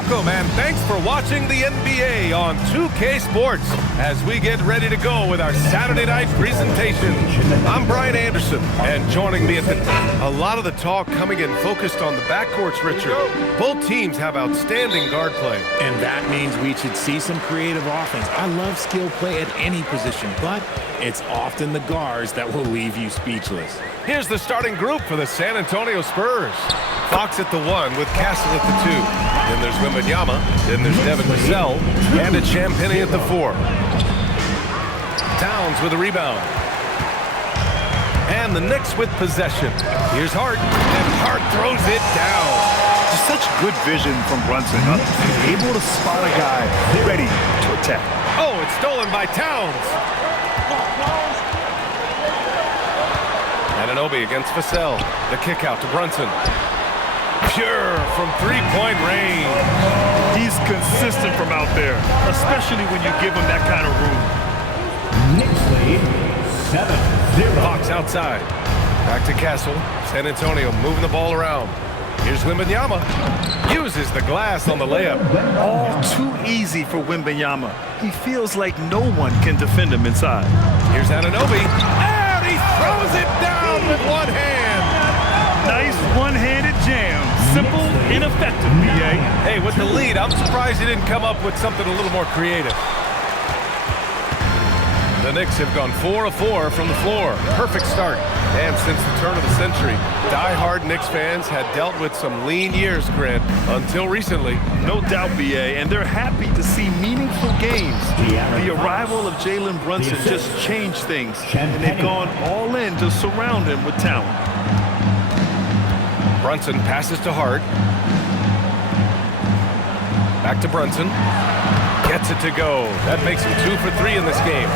Welcome and thanks for watching the NBA on 2K Sports as we get ready to go with our Saturday night presentation. I'm Brian Anderson, and joining me at a lot of the talk coming in focused on the backcourts, Richard. Both teams have outstanding guard play. And that means we should see some creative offense. I love skill play at any position, but it's often the guards that will leave you speechless. Here's the starting group for the San Antonio Spurs. Fox at the 1 with Castle at the 2. Then there's Wembanyama. Then there's Devin Vassell. And a Champagnie at the 4. Towns with a rebound. And the Knicks with possession. Here's Hart. And Hart throws it down. Just such good vision from Brunson. Able to spot a guy ready to attack. Oh, it's stolen by Towns. Anunoby against Vassell. The kick out to Brunson. Pure from three-point range. He's consistent from out there, especially when you give him that kind of room. Knicks lead 7-0. Fox outside. Back to Castle. San Antonio moving the ball around. Here's Wembanyama. Uses the glass on the layup. All too easy for Wembanyama. He feels like no one can defend him inside. Here's Anunoby. And he throws it down with one hand. Nice one-handed jam. Simple and effective, B.A. Hey, with the lead, I'm surprised he didn't come up with something a little more creative. The Knicks have gone 4 of 4 from the floor. Perfect start. And since the turn of the century, die-hard Knicks fans had dealt with some lean years, Grant, until recently. No doubt, B.A., and they're happy to see meaningful games. The arrival of Jalen Brunson just changed things, and they've gone all in to surround him with talent. Brunson passes to Hart. Back to Brunson. Gets it to go. That makes him 2 for 3 in this game.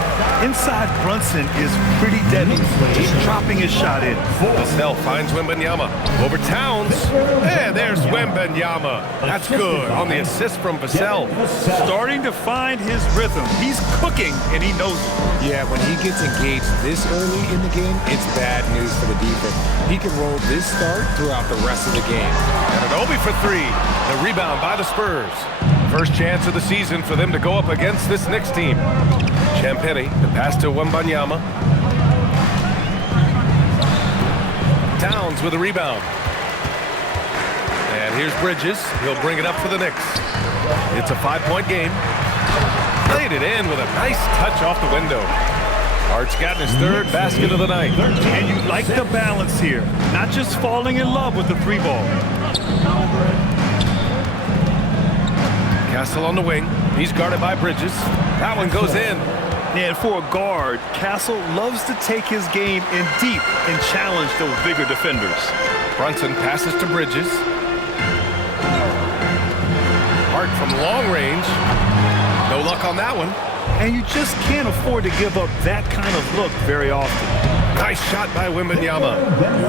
Inside, Brunson is pretty deadly, just dropping his shot in. Vassell finds Wembanyama. Over Towns. And there's Wembanyama. That's good on the assist from Vassell. Starting to find his rhythm. He's cooking, and he knows it. Yeah, when he gets engaged this early in the game, it's bad news for the defense. He can roll this start throughout the rest of the game. Anunoby for 3. The rebound by the Spurs. First chance of the season for them to go up against this Knicks team. Champagnie, the pass to Wembanyama. Towns with a rebound. And here's Bridges. He'll bring it up for the Knicks. It's a 5-point game. Played it in with a nice touch off the window. Hart's gotten his 3rd basket of the night. And you like the balance here. Not just falling in love with the 3-ball. Castle on the wing. He's guarded by Bridges. That one goes in. And for a guard, Castle loves to take his game in deep and challenge those bigger defenders. Brunson passes to Bridges. Hart from long range. No luck on that one. And you just can't afford to give up that kind of look very often. Nice shot by Wembanyama.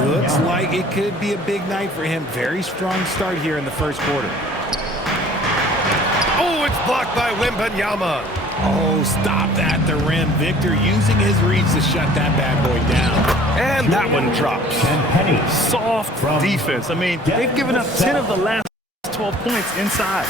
Looks like it could be a big night for him. Very strong start here in the first quarter. Oh, it's blocked by Wembanyama. Oh, stop at the rim. Victor using his reach to shut that bad boy down. And that one drops. Soft defense. I mean, they've given up 10 of the last 12 points inside.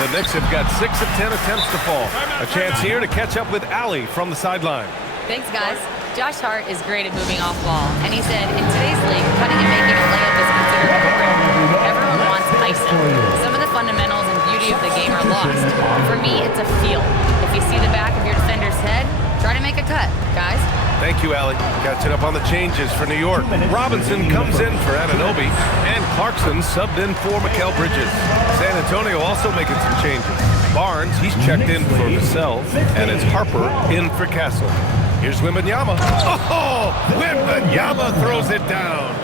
The Knicks have got 6 of 10 attempts to fall. A chance here to catch up with Allie from the sideline. Thanks, guys. Josh Hart is great at moving off ball, and he said, in today's league, cutting and making a layup is considered a career. Everyone wants icing. Some of the fundamentals and beauty of the game are lost. For me, it's a feel. If you see the back of your defender's head, try to make a cut, guys. Thank you, Allie. Catching up on the changes for New York. Robinson comes in for Anunoby, and Clarkson subbed in for Mikal Bridges. San Antonio also making some changes. Barnes, he's checked in for Vassell, and it's Harper in for Castle. Here's Wembanyama. Oh, Wembanyama throws it down.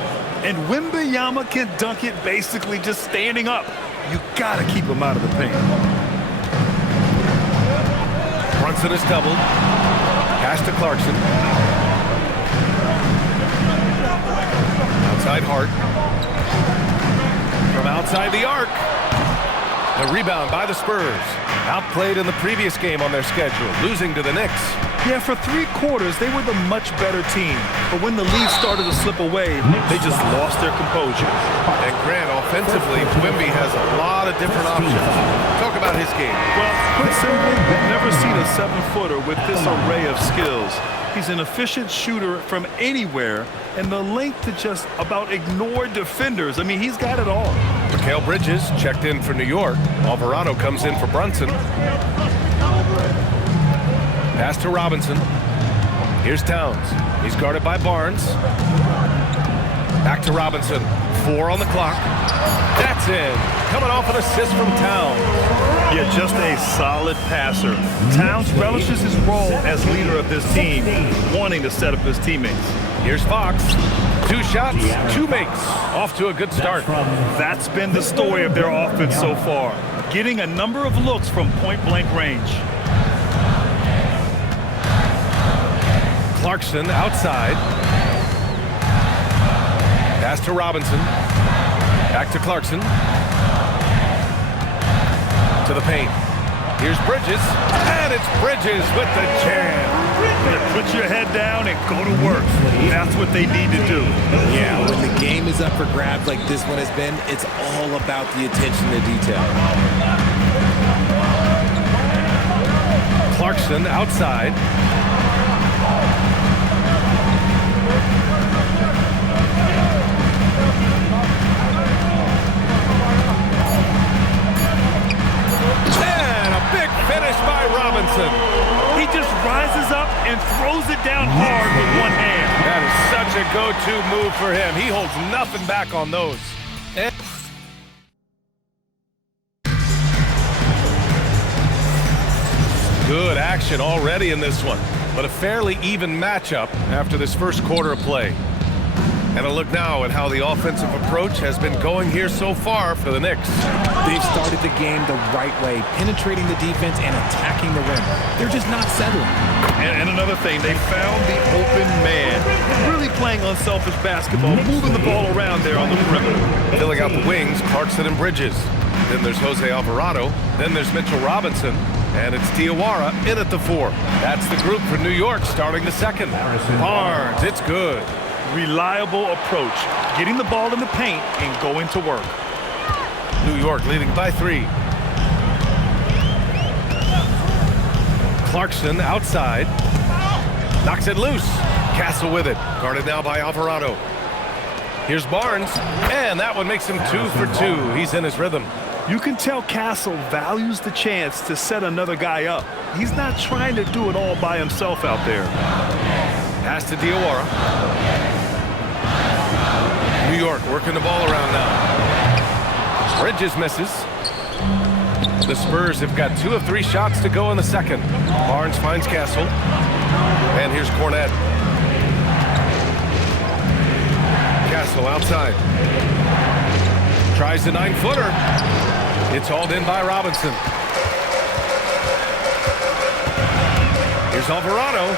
And Wembanyama can dunk it basically just standing up. You gotta keep him out of the paint. Brunson is doubled. Pass to Clarkson. Outside Hart. From outside the arc. The rebound by the Spurs. Outplayed in the previous game on their schedule, losing to the Knicks. Yeah, for 3 quarters, they were the much better team. But when the lead started to slip away, they just lost their composure. And Grant, offensively, Wemby has a lot of different options. Talk about his game. Well, put simply, I've never seen a 7-footer with this array of skills. He's an efficient shooter from anywhere, and the length to just about ignore defenders. I mean, he's got it all. Mikal Bridges checked in for New York. Alvarado comes in for Brunson. Pass to Robinson. Here's Towns. He's guarded by Barnes. Back to Robinson. 4 on the clock. That's in. Coming off an assist from Towns. Yeah, just a solid passer. Towns relishes his role as leader of this team, wanting to set up his teammates. Here's Fox. 2 shots, 2 makes. Off to a good start. That's been the story of their offense so far, getting a number of looks from point-blank range. Clarkson outside. Pass to Robinson. Back to Clarkson. To the paint. Here's Bridges. And it's Bridges with the jam. Put your head down and go to work. That's what they need to do. Yeah, when the game is up for grabs like this one has been, it's all about the attention to detail. Clarkson outside. And a big finish by Robinson. He just rises up and throws it down hard with one hand. That is such a go-to move for him. He holds nothing back on those. And good action already in this one, but a fairly even matchup after this first quarter of play. And a look now at how the offensive approach has been going here so far for the Knicks. They've started the game the right way, penetrating the defense and attacking the rim. They're just not settling. And another thing, they found the open man, really playing unselfish basketball, moving the ball around there on the perimeter. Filling out the wings, Clarkson and Bridges. Then there's Jose Alvarado. Then there's Mitchell Robinson. And it's Diawara in at the 4. That's the group for New York starting the second. Barnes, it's good. Reliable approach, getting the ball in the paint and going to work. New York leading by 3. Clarkson outside. Knocks it loose. Castle with it. Guarded now by Alvarado. Here's Barnes. And that one makes him 2 for 2. He's in his rhythm. You can tell Castle values the chance to set another guy up. He's not trying to do it all by himself out there. Pass to Diawara. New York working the ball around now. Bridges misses. The Spurs have got 2 of 3 shots to go in the second. Barnes finds Castle. And here's Cornette. Castle outside. Tries the 9-footer. It's hauled in by Robinson. Here's Alvarado.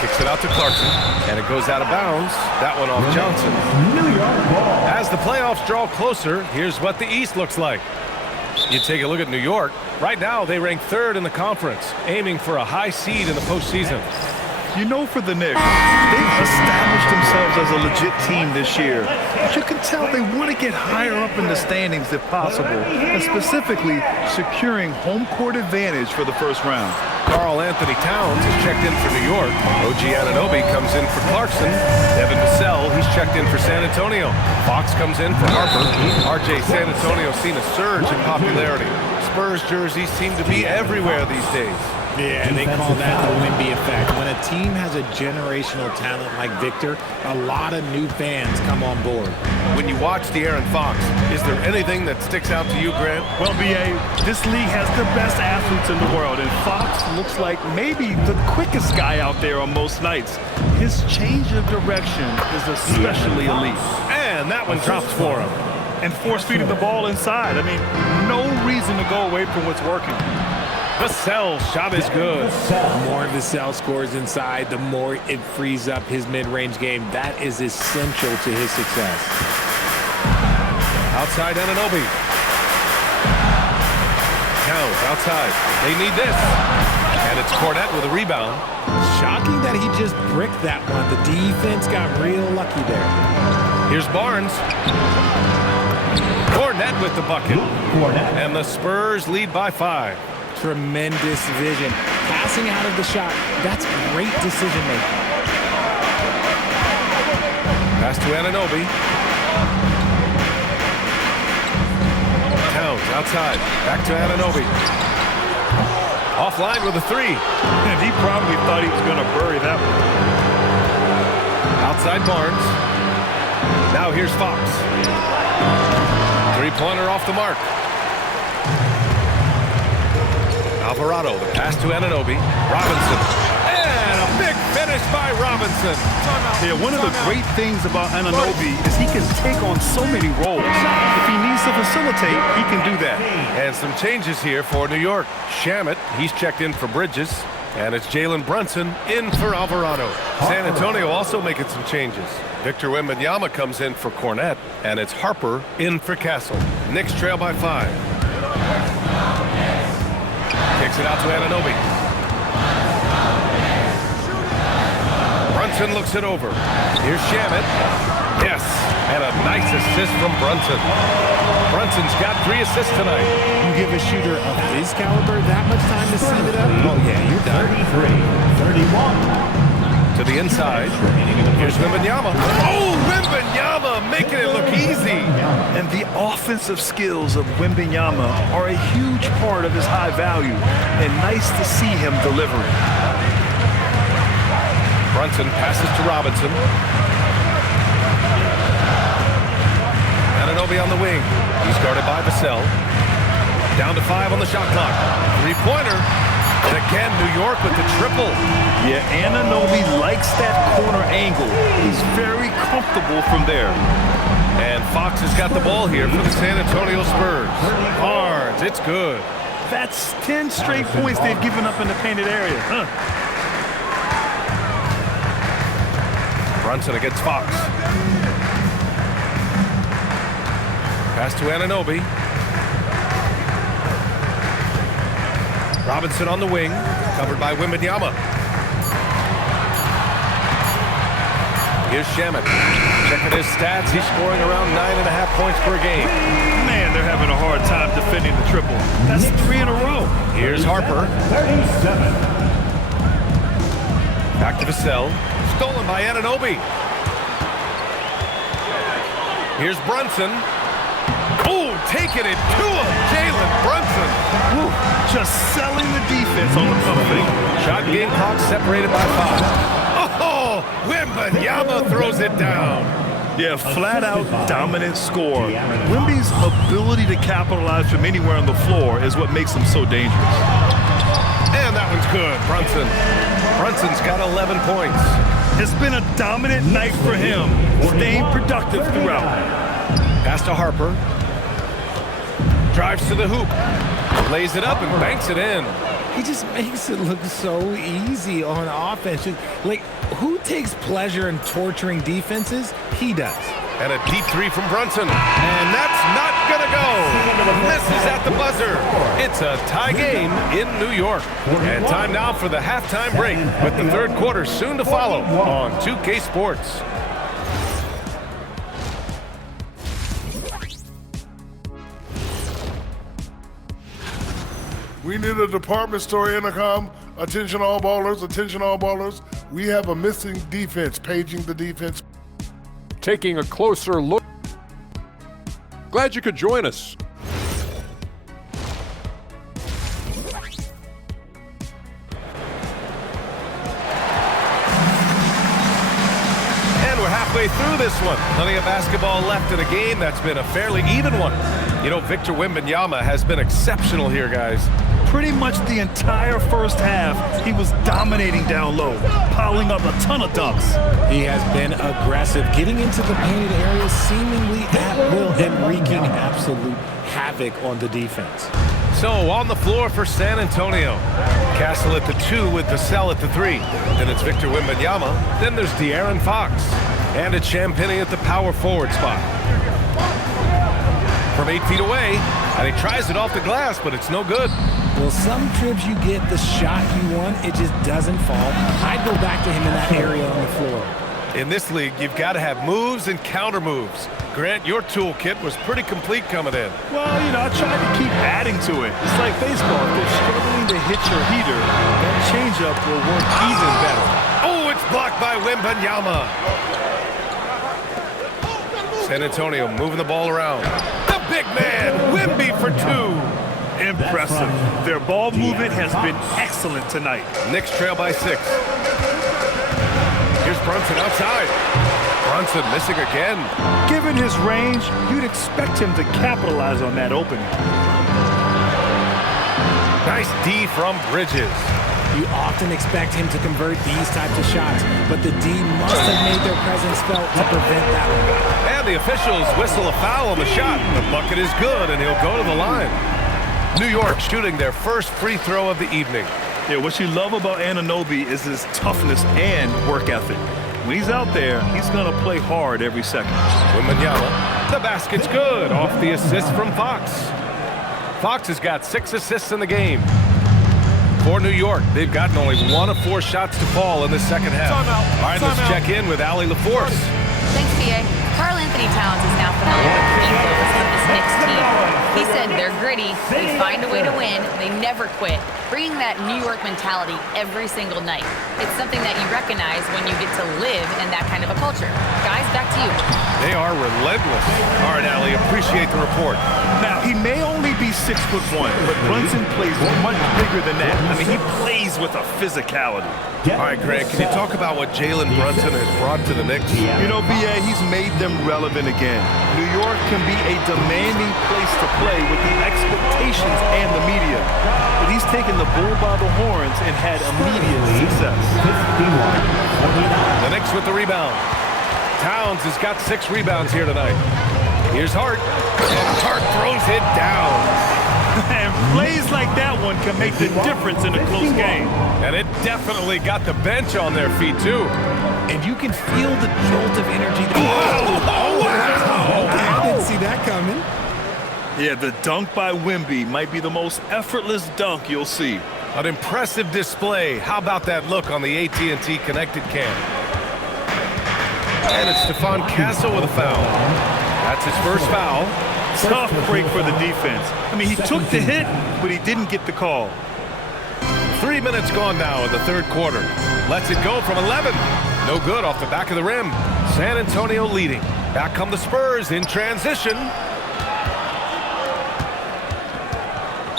Kicks it out to Clarkson. And it goes out of bounds. That one off Johnson. New York ball. As the playoffs draw closer, here's what the East looks like. You take a look at New York. Right now, they rank 3rd in the conference, aiming for a high seed in the postseason. You know, for the Knicks, they've established themselves as a legit team this year. But you can tell they want to get higher up in the standings if possible, and specifically securing home court advantage for the first round. Karl Anthony Towns is checked in for New York. OG Anunoby comes in for Clarkson. Devin Vassell, he's checked in for San Antonio. Fox comes in for Harper. RJ San Antonio's seen a surge in popularity. Spurs jerseys seem to be everywhere these days. Yeah, they call that the Wemby effect. When a team has a generational talent like Victor, a lot of new fans come on board. When you watch De'Aaron Fox, is there anything that sticks out to you, Grant? Well, B.A., this league has the best athletes in the world, and Fox looks like maybe the quickest guy out there on most nights. His change of direction is especially elite. And that one drops for him. And force-feeding the ball inside. I mean, no reason to go away from what's working. Vassell's shot is good. The more Vassell scores inside, the more it frees up his mid-range game. That is essential to his success. Outside Anunoby. Towns outside. They need this. And it's Cornette with a rebound. Shocking that he just bricked that one. The defense got real lucky there. Here's Barnes. Cornette with the bucket. And the Spurs lead by 5. Tremendous vision. Passing out of the shot. That's great decision making. Pass to Anunoby. Towns outside. Back to Anunoby. Offline with a 3. And he probably thought he was going to bury that one. Outside Barnes. Now here's Fox. Three-pointer off the mark. Alvarado, the pass to Anunoby. Robinson. And a big finish by Robinson. Yeah, one of the great things about Anunoby is he can take on so many roles. If he needs to facilitate, he can do that. And some changes here for New York. Shamet, he's checked in for Bridges. And it's Jalen Brunson in for Alvarado. San Antonio also making some changes. Victor Wembanyama comes in for Cornette. And it's Harper in for Castle. Knicks trail by 5. Kicks it out to Anunoby. Brunson looks it over. Here's Shamet. Yes, and a nice assist from Brunson. Brunson's got 3 assists tonight. You give a shooter of his caliber that much time to set it up? Oh, yeah, you're done. 33, 31. To the inside. Here's Wembanyama. Oh, Wembanyama making it look easy. And the offensive skills of Wembanyama are a huge part of his high value. And nice to see him delivering. Brunson passes to Robinson. Anunoby on the wing. He's guarded by Vassell. Down to 5 on the shot clock. Three-pointer. And again, New York with the triple. Yeah, Anunoby likes that corner angle. He's very comfortable from there. And Fox has got the ball here for the San Antonio Spurs. Barnes, it's good. That's 10 straight points they've given up in the painted area. Brunson against Fox. Pass to Anunoby. Robinson on the wing, covered by Wembanyama. Here's Shamet. Checking his stats, he's scoring around 9.5 points per game. Man, they're having a hard time defending the triple. That's 3 in a row. Here's Harper. 37. Back to Vassell. Stolen by Anunoby. Here's Brunson. Oh, taking it to him, Jalen Brunson. Woo, just selling the defense on the pump fake. Shot Gamecocks separated by 5. Oh, Wembanyama throws it down. Yeah, flat-out dominant score. Wemby's ability to capitalize from anywhere on the floor is what makes him so dangerous. And that one's good, Brunson. Brunson's got 11 points. It's been a dominant night for him, staying productive throughout. Pass to Harper. Drives to the hoop. Lays it up and banks it in. He just makes it look so easy on offense. Like, who takes pleasure in torturing defenses? He does. And a deep 3 from Brunson. And that's not going to go. Misses at the buzzer. It's a tie game in New York. And time now for the halftime break, with the third quarter soon to follow on 2K Sports. We need a department store intercom. Attention all ballers, attention all ballers. We have a missing defense, paging the defense. Taking a closer look. Glad you could join us. And we're halfway through this one. Plenty of basketball left in a game that's been a fairly even one. You know, Victor Wembanyama has been exceptional here, guys. Pretty much the entire first half, he was dominating down low, piling up a ton of dunks. He has been aggressive, getting into the painted area seemingly at will and wreaking absolute havoc on the defense. So on the floor for San Antonio. Castle at the 2 with Vassell at the 3. Then it's Victor Wembanyama. Then there's De'Aaron Fox. And it's Champagnie at the power forward spot. From 8 feet away, And he tries it off the glass, but it's no good. Well, some trips you get the shot you want, it just doesn't fall. I'd go back to him in that area on the floor. In this league, you've got to have moves and counter moves. Grant, your toolkit was pretty complete coming in. Well, I tried to keep adding to it. It's like baseball. If they're struggling to hit your heater, that changeup will work even better. Oh, it's blocked by Wembanyama. San Antonio moving the ball around. The big man, Wemby for two. Impressive. Their ball movement has been excellent tonight. Knicks trail by 6. Here's Brunson outside. Brunson missing again. Given his range, you'd expect him to capitalize on that opening. Nice D from Bridges. You often expect him to convert these types of shots, but the D must have made their presence felt to prevent that one. And the officials whistle a foul on the shot. The bucket is good, and he'll go to the line. New York shooting their first free throw of the evening. Yeah, what you love about Anunoby is his toughness and work ethic. When he's out there, he's going to play hard every second. Wembanyama, the basket's good off the assist from Fox. Fox has got 6 assists in the game. For New York, they've gotten only 1 of 4 shots to fall in the second half. All right, let's check in with Allie LaForce. Thanks, PA. Karl Anthony Towns is now familiar with the ethos of this Knicks team. He said they're gritty, they find a way to win, they never quit, bringing that New York mentality every single night. It's something that you recognize when you get to live in that kind of a culture. Guys, back to you. They are relentless. All right, Allie, appreciate the report. Now, he may only be 6'1", but Brunson plays much bigger than that. I mean, he plays with a physicality. All right, Grant, can you talk about what Jalen Brunson has brought to the Knicks? BA, he's made them relevant again. New York can be a demanding place to play with the expectations and the media. But he's taken the bull by the horns and had immediate success. The Knicks with the rebound. Towns has got 6 rebounds here tonight. Here's Hart, and Hart throws it down. And plays like that one can make the difference in a close game. And it definitely got the bench on their feet, too. And you can feel the jolt of energy. Oh, wow! Okay, I didn't see that coming. Yeah, the dunk by Wemby might be the most effortless dunk you'll see. An impressive display. How about that look on the AT&T connected cam? And it's Stephon Castle with a foul. That's his first foul. Tough break for the defense. I mean, he took the hit, but he didn't get the call. 3 minutes gone now in the third quarter. Lets it go from 11. No good off the back of the rim. San Antonio leading. Back come the Spurs in transition.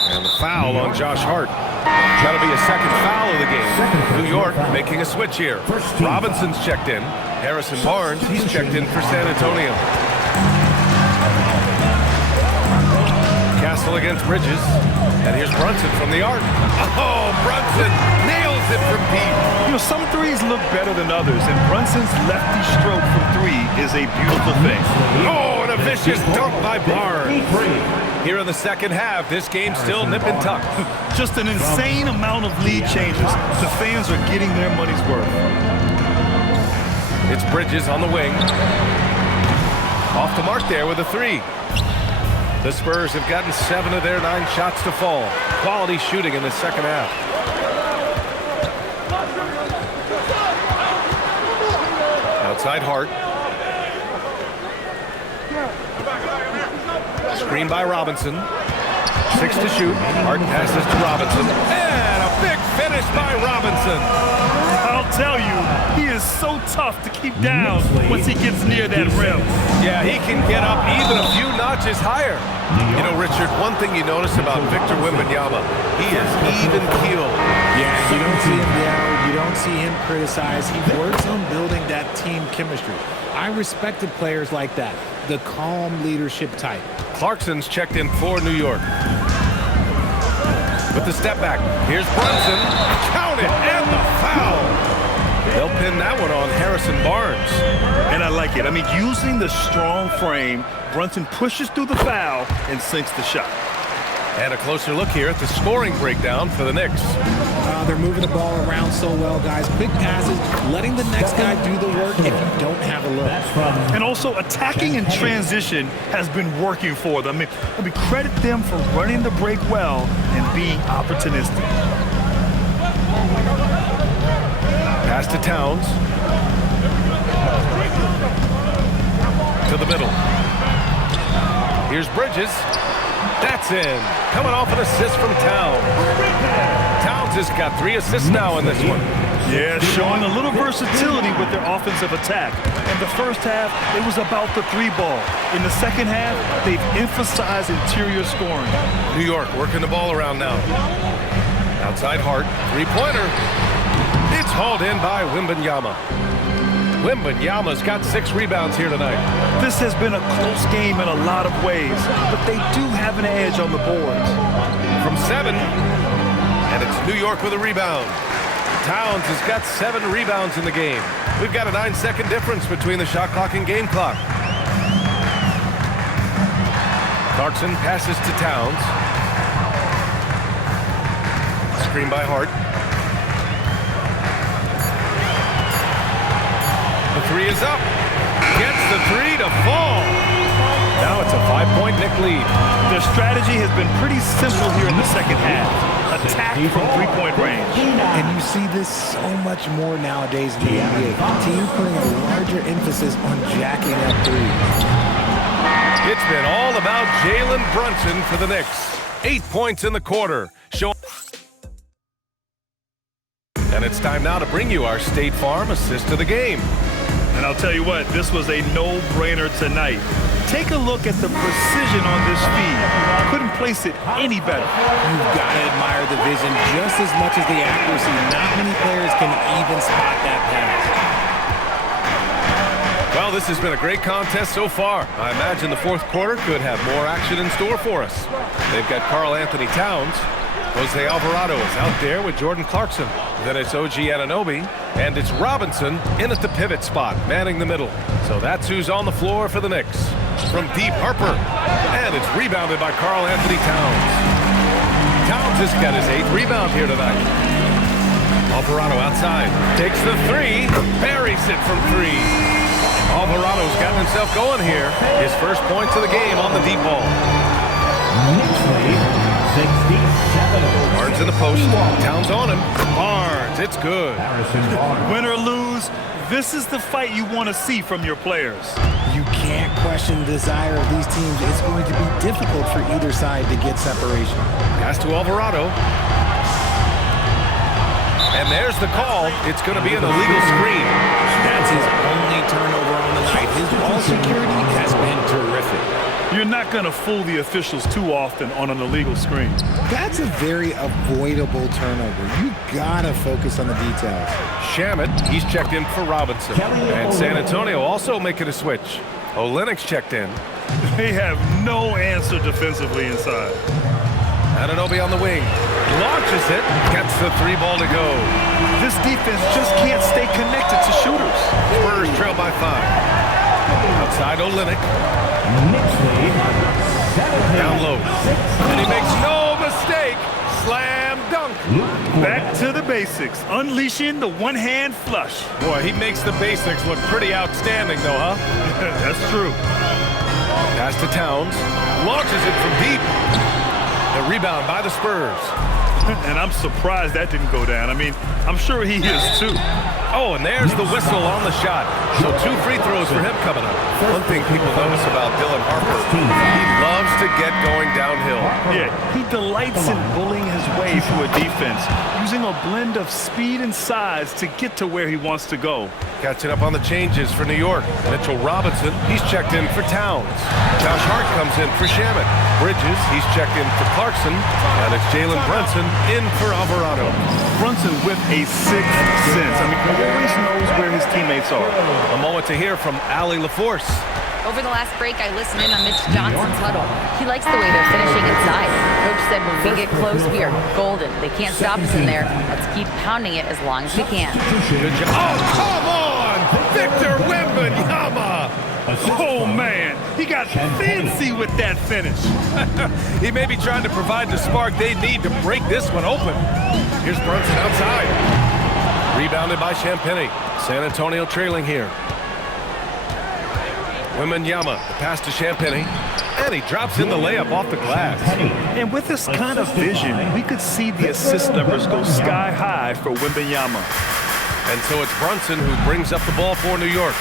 And the foul on Josh Hart. That'll be a second foul of the game. New York making a switch here. Robinson's checked in. Harrison Barnes, he's checked in for San Antonio. Castle against Bridges. And here's Brunson from the arc. Oh, Brunson nails it from deep. Some threes look better than others, and Brunson's lefty stroke from 3 is a beautiful thing. Oh, and a vicious dunk by Barnes. Here in the second half, this game's still nip and tuck. Just an insane amount of lead changes. The fans are getting their money's worth. It's Bridges on the wing. Off the mark there with a 3. The Spurs have gotten 7 of their 9 shots to fall. Quality shooting in the second half. Outside Hart. Screen by Robinson. 6 to shoot. Hart passes to Robinson. And a big finish by Robinson. I'll tell you, he is so tough to keep down once he gets near that rim. Yeah, he can get up even a few notches higher. You know, Richard, one thing you notice about Victor Wembanyama, he is even-keeled. Yeah, you don't see him yell, you don't see him criticize. He works on building that team chemistry. I respected players like that, the calm leadership type. Clarkson's checked in for New York. With the step back, here's Brunson. Count it, and the foul. They'll pin that one on Harrison Barnes. And I like it. I mean, using the strong frame, Brunson pushes through the foul and sinks the shot. And a closer look here at the scoring breakdown for the Knicks. They're moving the ball around so well, guys. Quick passes, letting the next guy do the work if you don't have a look. And also, attacking in transition has been working for them. I mean, credit them for running the break well and being opportunistic. Pass to Towns. To the middle. Here's Bridges. That's in. Coming off an assist from Towns. Towns has got 3 assists now in this one. Yeah, showing a little versatility with their offensive attack. In the first half, it was about the 3 ball. In the second half, they've emphasized interior scoring. New York working the ball around now. Outside Hart. 3-pointer. It's hauled in by Wembanyama. Wembanyama's got 6 rebounds here tonight. This has been a close game in a lot of ways, but they do have an edge on the boards. From 7, and it's New York with a rebound. Towns has got 7 rebounds in the game. We've got a 9-second difference between the shot clock and game clock. Clarkson passes to Towns. Screen by Hart. The 3 is up. Gets the 3 to fall. Now it's a 5-point Knick lead. Their strategy has been pretty simple here in the second half. Attack from 3-point range. And you see this so much more nowadays in the NBA. Teams putting a larger emphasis on jacking up threes. It's been all about Jalen Brunson for the Knicks. 8 points in the quarter. And it's time now to bring you our State Farm assist of the game. And I'll tell you what, this was a no-brainer tonight. Take a look at the precision on this feed. Couldn't place it any better. You've got to admire the vision just as much as the accuracy. Not many players can even spot that pass. Well, this has been a great contest so far. I imagine the fourth quarter could have more action in store for us. They've got Karl Anthony Towns. Jose Alvarado is out there with Jordan Clarkson. Then it's OG Anunoby, and it's Robinson in at the pivot spot, manning the middle. So that's who's on the floor for the Knicks. From deep, Harper, and it's rebounded by Karl Anthony Towns. Towns has got his 8th rebound here tonight. Alvarado outside, takes the 3, buries it from 3. Alvarado's gotten himself going here. His first points of the game on the deep ball. Barnes in the post. Towns on him. Barnes, it's good. Win or lose, this is the fight you want to see from your players. You can't question the desire of these teams. It's going to be difficult for either side to get separation. Pass to Alvarado. And there's the call. It's going to be an illegal screen. That's his only turnover on the night. His ball security has been terrific. You're not going to fool the officials too often on an illegal screen. That's a very avoidable turnover. You gotta focus on the details. Shamet, he's checked in for Robinson. And San Antonio also making a switch. Olynyk's checked in. They have no answer defensively inside. Anunoby on the wing. Launches it. Gets the 3 ball to go. This defense just can't stay connected to shooters. Spurs trail by 5. Outside Olynyk. Down low. And he makes no mistake. Slam dunk. Back to the basics. Unleashing the one-hand flush. Boy, he makes the basics look pretty outstanding, though, huh? That's true. Pass to Towns. Launches it from deep. The rebound by the Spurs. And I'm surprised that didn't go down. I mean, I'm sure he is too. Oh, and there's the whistle on the shot. So 2 free throws for him coming up. One thing people notice about Dylan Harper, he loves to get going downhill. Yeah, he delights in bullying his way through a defense, using a blend of speed and size to get to where he wants to go. Catching up on the changes for New York. Mitchell Robinson, he's checked in for Towns. Josh Hart comes in for Shamet. Bridges, he's checked in for Clarkson. And it's Jalen Brunson in for Alvarado. Brunson with a 6th sense. I mean, he always knows where his teammates are. A moment to hear from Allie LaForce. Over the last break, I listened in on Mitch Johnson's huddle. He likes the way they're finishing inside. Coach said when we get close, we are golden. They can't stop us in there. Let's keep pounding it as long as we can. Good job. Oh, come on! Victor Wembanyama! Oh, man, he got fancy with that finish. He may be trying to provide the spark they need to break this one open. Here's Brunson outside. Rebounded by Champagnie. San Antonio trailing here. Wembanyama, the pass to Champagnie. And he drops in the layup off the glass. And with this kind of vision, we could see the assist numbers go sky high for Wembanyama. And so it's Brunson who brings up the ball for New York.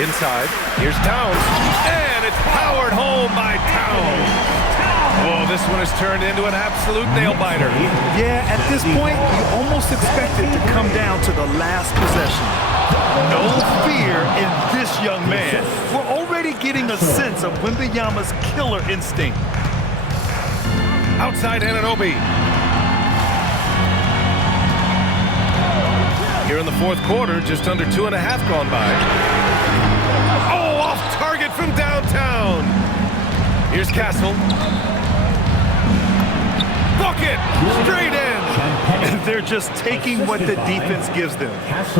Inside, here's Towns. And it's powered home by Towns. Oh, this one has turned into an absolute nail-biter. Yeah, at this point, you almost expect it to come down to the last possession. No fear in this young man. We're already getting a sense of Wembanyama's killer instinct. Outside Anunoby. Here in the fourth quarter, just under 2.5 gone by. Oh, off target from downtown. Here's Castle. Bucket, straight in. And they're just taking what the defense gives them.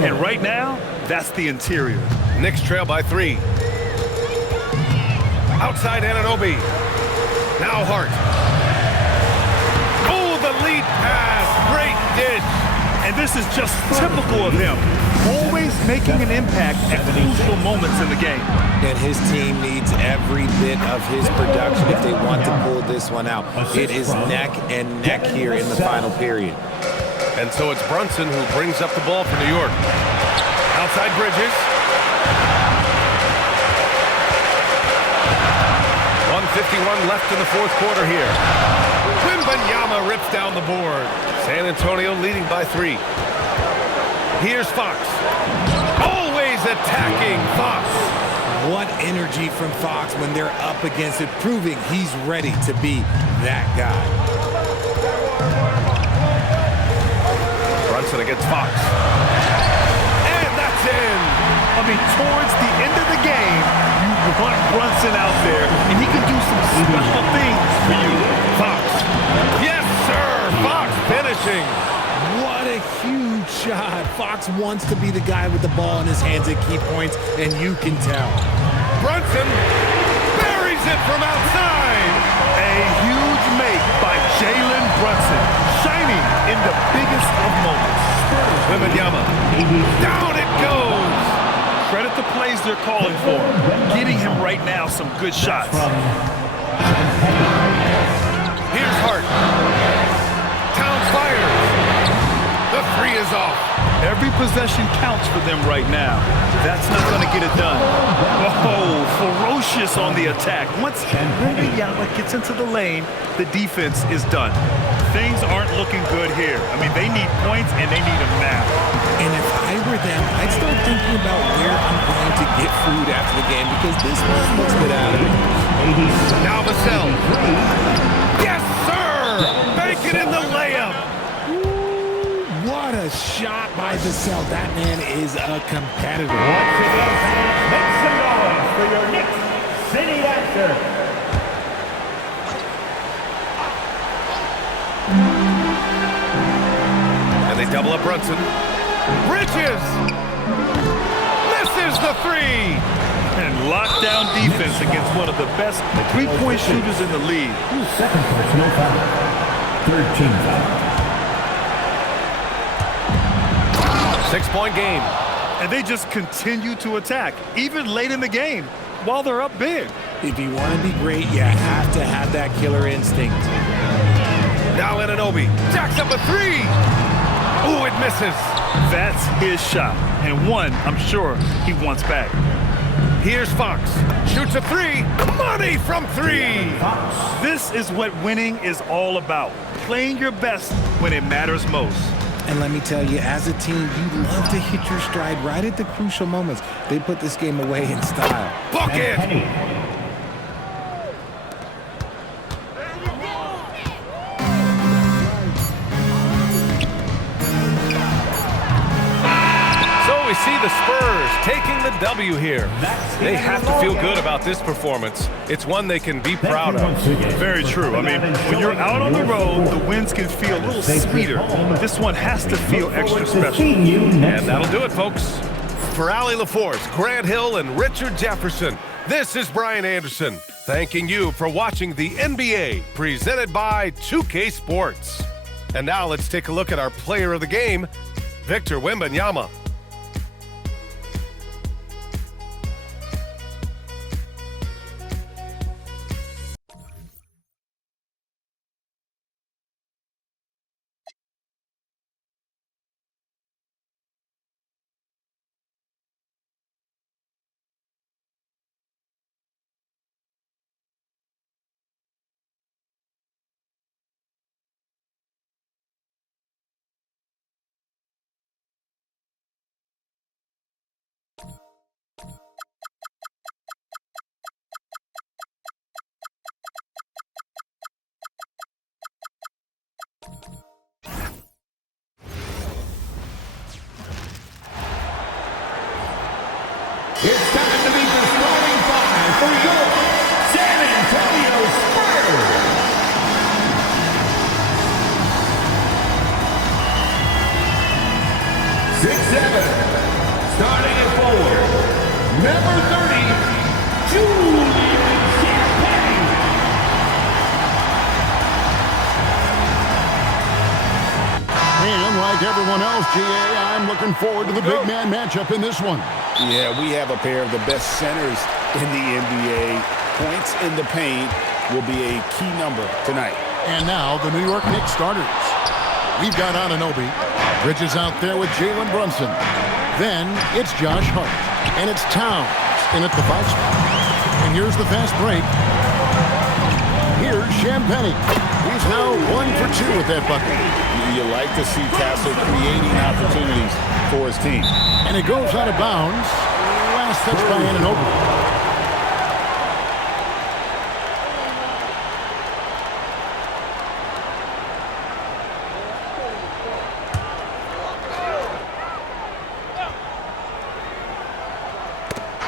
And right now, that's the interior. Knicks trail by 3. Outside Anunoby. Now Hart. Oh, the lead pass. Great dish. And this is just typical of him. Always making an impact at crucial moments in the game. And his team needs every bit of his production if they want to pull this one out. It is neck and neck here in the final period. And so it's Brunson who brings up the ball for New York. Outside Bridges. 1:51 left in the fourth quarter here. Wembanyama rips down the board. San Antonio leading by 3. Here's Fox. Always attacking Fox. What energy from Fox when they're up against it, proving he's ready to be that guy. Brunson against Fox. And that's in. I mean, towards the end of the game, you want Brunson out there, and he can do some special things for you. Fox. Yes, sir. Fox finishing. What a huge shot. Fox wants to be the guy with the ball in his hands at key points, and you can tell. Brunson buries it from outside. A huge make by Jalen Brunson, shining in the biggest of moments. Wembanyama. Down it goes. Credit the plays they're calling for. Getting him right now some good shots. Here's Hart. Towns fires. The 3 is off. Every possession counts for them right now. That's not going to get it done. Oh, ferocious on the attack. Once Wembanyama gets into the lane, the defense is done. Things aren't looking good here. I mean, they need points, and they need them now. And if I were them, I'd start thinking about where I'm going to get food after the game because this one looks good out of it. Now Vassell. Yes, sir! Bank it in the layup. Ooh, what a shot by Vassell. That man is a competitor. Once again, fans, make some noise for your Knicks City Actor. And they double up Brunson. Bridges! Misses the 3! And lockdown defense against one of the best three-point shooters in the league. Second personal foul. Third team foul. 6-point game. And they just continue to attack, even late in the game, while they're up big. If you want to be great, you have to have that killer instinct. Now Anunoby jacks up a 3. Ooh, it misses. That's his shot, and one I'm sure he wants back. Here's Fox. Shoots a 3. Money from 3. This is what winning is all about. Playing your best when it matters most. And let me tell you, as a team, you love to hit your stride right at the crucial moments. They put this game away in style. Bucket! We see the Spurs taking the W here. They have to feel good about this performance. It's one they can be proud of. Very true. I mean, when you're out on the road, the wins can feel a little sweeter. This one has to feel extra special. And that'll do it, folks. For Allie LaForce, Grant Hill, and Richard Jefferson, This is Brian Anderson, thanking you for watching the NBA presented by 2K Sports. And now let's take a look at our player of the game, Victor Wembanyama. It's time to meet the starting five for your San Antonio Spurs. 6'7", starting at forward, number 30, Julian Champagne. And like everyone else, GA, I'm looking forward to the big man matchup in this one. Yeah, we have a pair of the best centers in the NBA. Points in the paint will be a key number tonight. And now the New York Knicks starters. We've got Anunoby. Bridges out there with Jalen Brunson. Then it's Josh Hart. And it's Towns in at the 5 spot. And here's the fast break. Here's Champagne. He's now 1 for 2 with that bucket. You like to see Castle creating opportunities for his team. And it goes out of bounds. Last touch by Anunoby.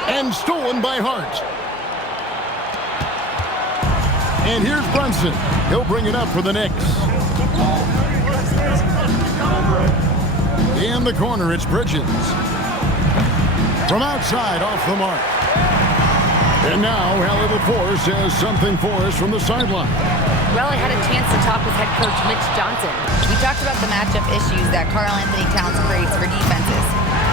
And stolen by Hart. And here's Brunson. He'll bring it up for the Knicks. In the corner, it's Bridges. From outside, off the mark. And now, Hallie LaForce has something for us from the sideline. Well, I had a chance to talk with head coach Mitch Johnson. We talked about the matchup issues that Karl Anthony Towns creates for defenses.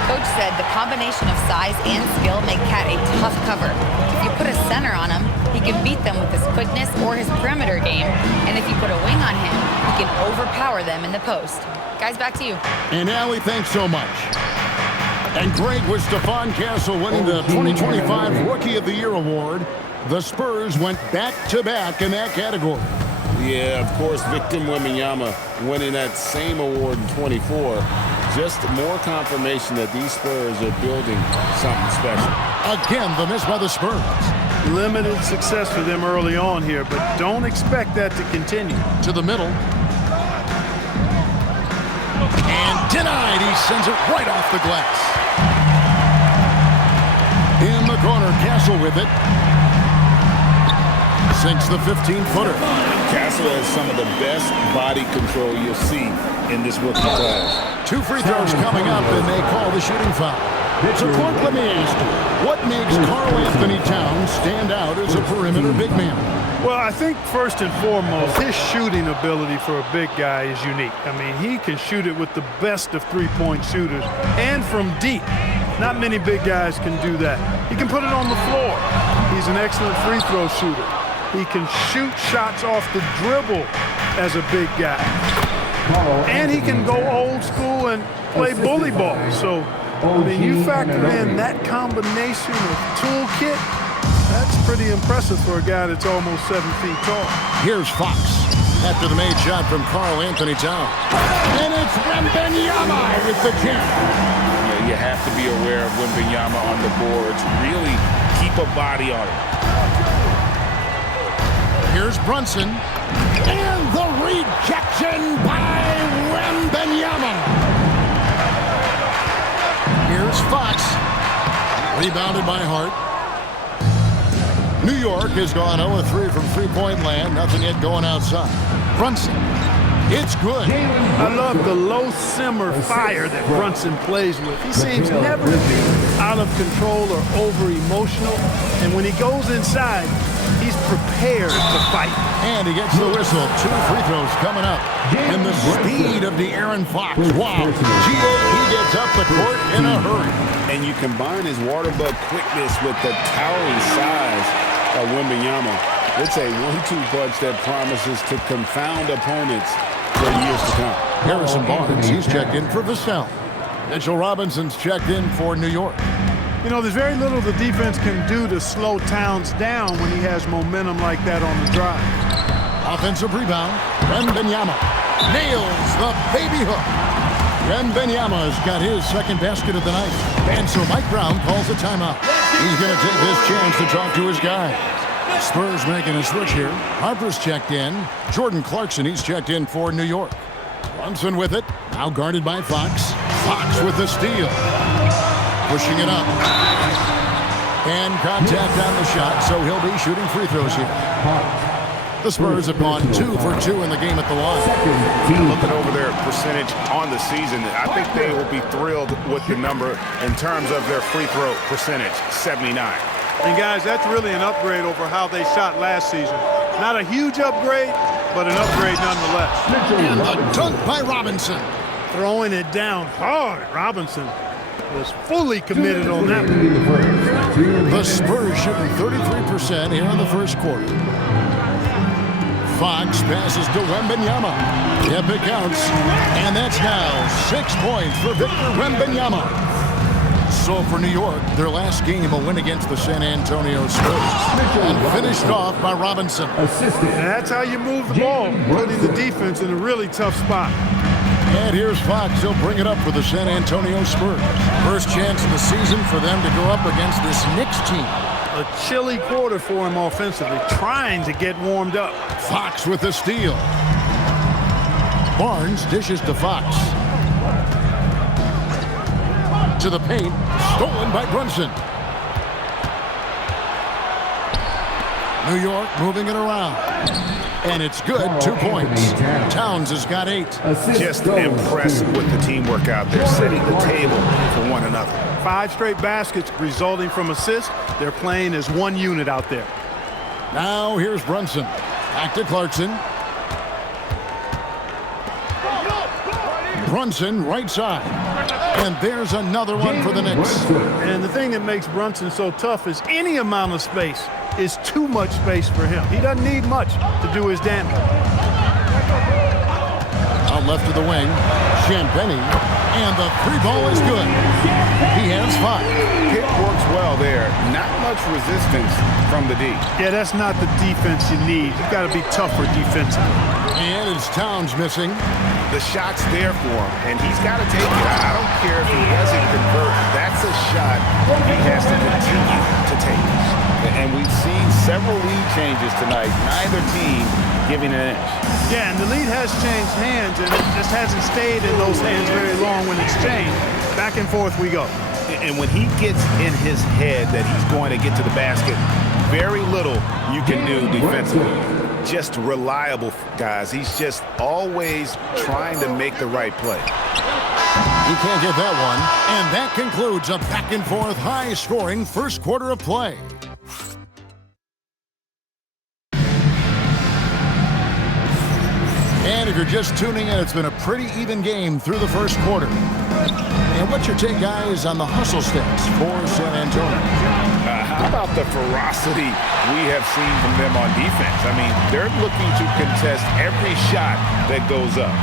Coach said the combination of size and skill make Cat a tough cover. If you put a center on him, he can beat them with his quickness or his perimeter game. And if you put a wing on him, he can overpower them in the post. Guys, back to you. And Allie, thanks so much. And great was Stephon Castle winning the 2025 Rookie of the Year award. The Spurs went back-to-back in that category. Yeah, of course, Victor Wembanyama winning that same award in 24. Just more confirmation that these Spurs are building something special. Again, the miss by the Spurs. Limited success for them early on here, but don't expect that to continue. To the middle. And denied. He sends it right off the glass. In the corner, Castle with it. Sinks the 15-footer. Castle has some of the best body control you'll see in this rookie class. 2 free throws coming up, and they call the shooting foul. So, Clark, let me ask you, what makes Karl Anthony Towns stand out as a perimeter big man? Well, I think first and foremost, his shooting ability for a big guy is unique. I mean, he can shoot it with the best of three-point shooters and from deep. Not many big guys can do that. He can put it on the floor. He's an excellent free throw shooter. He can shoot shots off the dribble as a big guy. And he can go old school and play bully ball. So, I mean, you factor in that combination of toolkit, that's pretty impressive for a guy that's almost 7 feet tall. Here's Fox after the made shot from Karl Anthony Towns. And it's Wembanyama with the jam. Yeah, you have to be aware of Wembanyama on the boards. Really keep a body on it. Here's Brunson. And the rejection by Wembanyama. Here's Fox. Rebounded by Hart. New York has gone 0-3 from three-point land. Nothing yet going outside. Brunson. It's good. I love the low simmer fire that Brunson plays with. He seems never to be out of control or over-emotional. And when he goes inside, he's prepared to fight. And he gets the whistle. 2 free throws coming up. And the speed of De'Aaron Fox. Wow. He gets up the court in a hurry. And you combine his water bug quickness with the towering size of Wembanyama. It's a 1-2 punch that promises to confound opponents for years to come. Harrison Barnes, he's checked in for Vassell. Mitchell Robinson's checked in for New York. You know, there's very little the defense can do to slow Towns down when he has momentum like that on the drive. Offensive rebound. Wembanyama nails the baby hook. Wembanyama's got his second basket of the night. And so Mike Brown calls a timeout. He's going to take this chance to talk to his guy. Spurs making a switch here. Harper's checked in. Jordan Clarkson, he's checked in for New York. Brunson with it. Now guarded by Fox. Fox with the steal. Pushing it up. And contact on the shot, so he'll be shooting free throws here. The Spurs have gone 2 for 2 in the game at the line. Looking over their percentage on the season, I think they will be thrilled with the number in terms of their free throw percentage, 79. And guys, that's really an upgrade over how they shot last season. Not a huge upgrade, but an upgrade nonetheless. And the dunk by Robinson. Throwing it down hard. Robinson was fully committed on that one. The Spurs shooting 33% here in the first quarter. Fox passes to Wembanyama. Yep, it counts. And that's now 6 points for Victor Wembanyama. So for New York, their last game a win against the San Antonio Spurs. And finished off by Robinson. And that's how you move the ball, putting the defense in a really tough spot. And here's Fox. He'll bring it up for the San Antonio Spurs. First chance of the season for them to go up against this Knicks team. A chilly quarter for him offensively, trying to get warmed up. Fox with the steal. Barnes dishes to Fox. To the paint, stolen by Brunson. New York moving it around. And it's good, 2 points. Towns has got 8. Just impressed with the teamwork out there, setting the table for one another. 5 straight baskets resulting from assists. They're playing as one unit out there. Now here's Brunson. Back to Clarkson. Brunson right side. And there's another one for the Knicks. And the thing that makes Brunson so tough is any amount of space is too much space for him. He doesn't need much to do his damage. Out left of the wing, Champagny, and the 3-ball is good. He has 5. Pick works well there. Not much resistance from the D. Yeah, that's not the defense you need. You've got to be tougher defensively. And it's Towns missing. The shot's there for him, and he's got to take it. I don't care if he doesn't convert. That's a shot he has to continue to take. And we've seen several lead changes tonight. Neither team giving an inch. Yeah, and the lead has changed hands, and it just hasn't stayed in those hands very long when it's changed. Back and forth we go. And when he gets in his head that he's going to get to the basket, very little you can do defensively. Just reliable, guys. He's just always trying to make the right play. He can't get that one. And that concludes a back-and-forth, high-scoring first quarter of play. And if you're just tuning in, it's been a pretty even game through the first quarter. And what's your take, guys, on the hustle stats for San Antonio? How about the ferocity we have seen from them on defense? I mean, they're looking to contest every shot that goes up.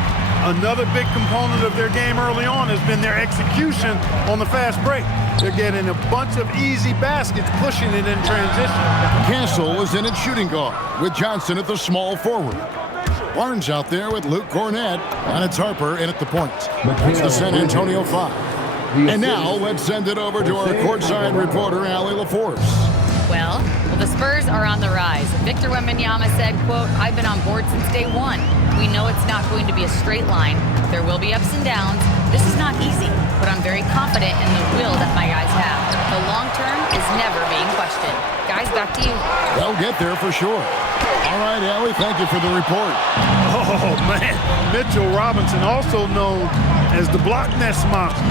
Another big component of their game early on has been their execution on the fast break. They're getting a bunch of easy baskets, pushing it in transition. Castle is in at shooting guard with Johnson at the small forward. Barnes out there with Luke Cornett, and it's Harper in at the point. It's the San Antonio 5. And now let's send it over to our courtside reporter, Allie LaForce. Well, the Spurs are on the rise. Victor Wembanyama said, quote, "I've been on board since day one. We know it's not going to be a straight line. There will be ups and downs, This is not easy, but I'm very confident in the will that my guys have. The long term is never being questioned. Guys, back to you. They'll get there for sure. All right, Allie, thank you for the report. Oh, man. Mitchell Robinson, also known as the Block Nest Monster.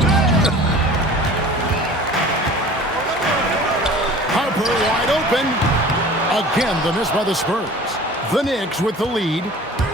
Harper wide open. Again, the miss by the Spurs. The Knicks with the lead.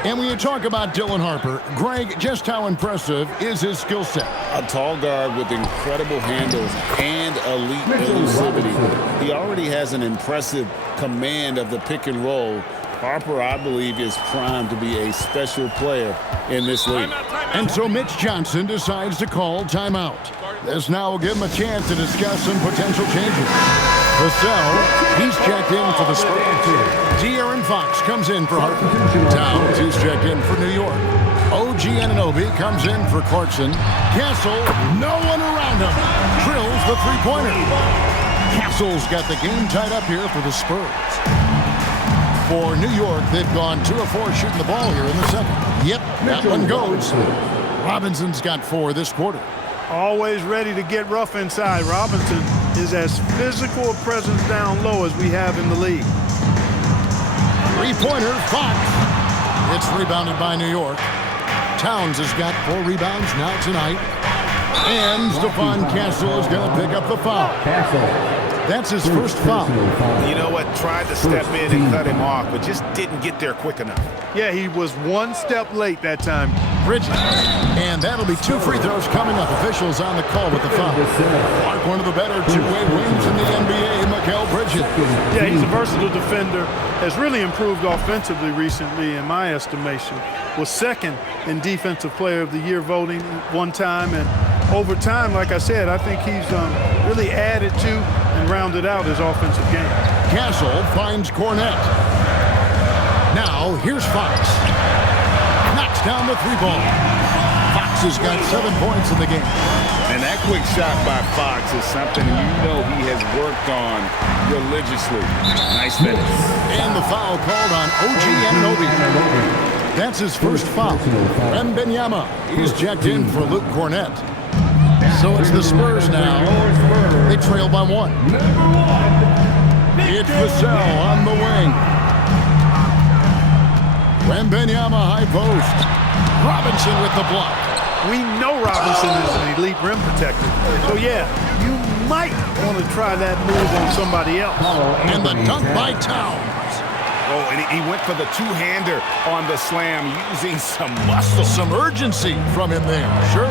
And when you talk about Dylan Harper, Greg, just how impressive is his skill set? A tall guard with incredible handles and elite elusivity. He already has an impressive command of the pick and roll. Harper, I believe, is primed to be a special player in this league. And so Mitch Johnson decides to call timeout. This now will give him a chance to discuss some potential changes. Vassell, he's checked in for the Spurs. De'Aaron Fox comes in for Harper. Towns, he's checked in for New York. OG Anunoby comes in for Clarkson. Castle, no one around him. Drills the three-pointer. Castle's got the game tied up here for the Spurs. For New York, they've gone 2 of 4 shooting the ball here in the second. Yep, that one goes. Robinson's got 4 this quarter. Always ready to get rough inside. Robinson is as physical a presence down low as we have in the league. Three-pointer, Fox. It's rebounded by New York. Towns has got 4 rebounds now tonight. And Stephon Castle is going to pick up the foul. That's his first foul. You know what? Tried to step in and cut him off, but just didn't get there quick enough. Yeah, he was 1 step late that time. Bridges. And that'll be 2 free throws coming up. Officials on the call with the foul. Clark, one of the better two-way wings in the NBA, Mikal Bridges. Yeah, he's a versatile defender. Has really improved offensively recently, in my estimation. Was second in Defensive Player of the Year voting one time. And over time, like I said, I think he's really added to and rounded out his offensive game. Castle finds Cornette. Now, here's Fox. Knocks down the 3-ball. Fox has got 7 points in the game. And that quick shot by Fox is something you know he has worked on religiously. Nice finish. And the foul called on OG Anunoby. That's his first foul. Wembanyama is checked in for Luke Cornette. So it's the Spurs now. They trail by 1. It's Vassell on the wing. Wembanyama high post. Robinson with the block. We know Robinson is an elite rim protector. So, yeah, you might want to try that move on somebody else. And the dunk by Towns. Oh, and he went for the two-hander on the slam using some muscle. Some urgency from him there. Sure.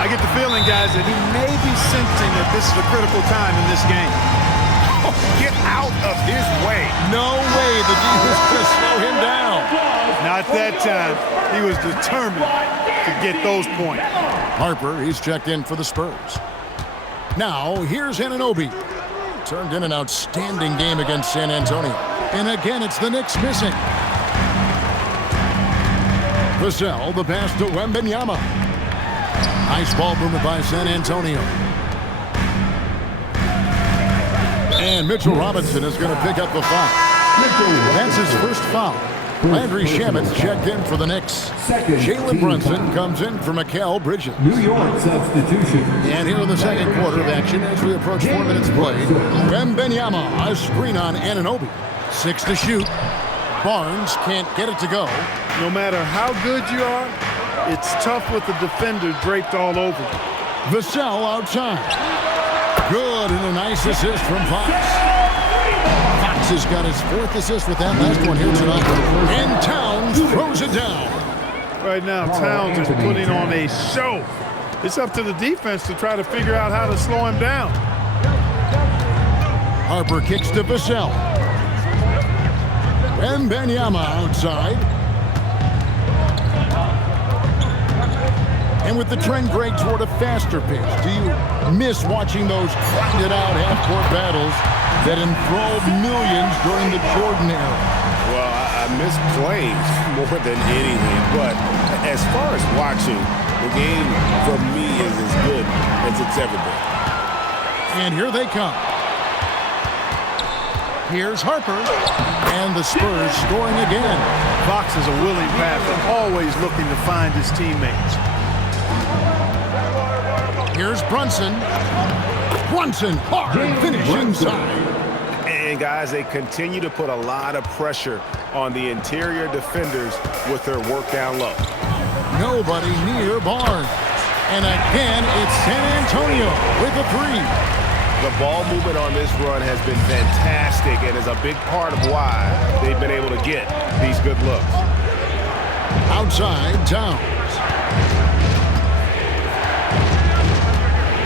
I get the feeling, guys, that he may be sensing that this is a critical time in this game. Oh, get out of his way. No way the D was going to slow him down. Not that time. He was determined to get those points. Harper, he's checked in for the Spurs. Now, here's Anunoby. Turned in an outstanding game against San Antonio. And again, it's the Knicks missing. Vassell, the pass to Wembanyama. Nice ball movement by San Antonio. And Mitchell Robinson is going to pick up the foul. That's his first foul. Landry Shamet's checked in for the Knicks. Jalen Brunson comes in for Mikal Bridges. New York substitution. And here in the second quarter of action as we approach 4 minutes played. Wembanyama, a screen on Anunoby. 6 to shoot. Barnes can't get it to go. No matter how good you are, it's tough with the defender draped all over. Vassell outside. Good, and a nice assist from Fox. Fox has got his 4th assist with that last one here tonight. And Towns throws it down. Right now, Towns is putting on a show. It's up to the defense to try to figure out how to slow him down. Harper kicks to Vassell. Wembanyama outside. And with the trend, Greg, toward a faster pace, do you miss watching those grinded-out half-court battles that enthralled millions during the Jordan era? Well, I miss playing more than anything, but as far as watching, the game for me is as good as it's ever been. And here they come. Here's Harper, and the Spurs scoring again. Fox is a willing passer, always looking to find his teammates. Here's Brunson. Brunson, hard finish inside. And guys, they continue to put a lot of pressure on the interior defenders with their work down low. Nobody near Barnes. And again, it's San Antonio with a three. The ball movement on this run has been fantastic and is a big part of why they've been able to get these good looks. Outside, Towns.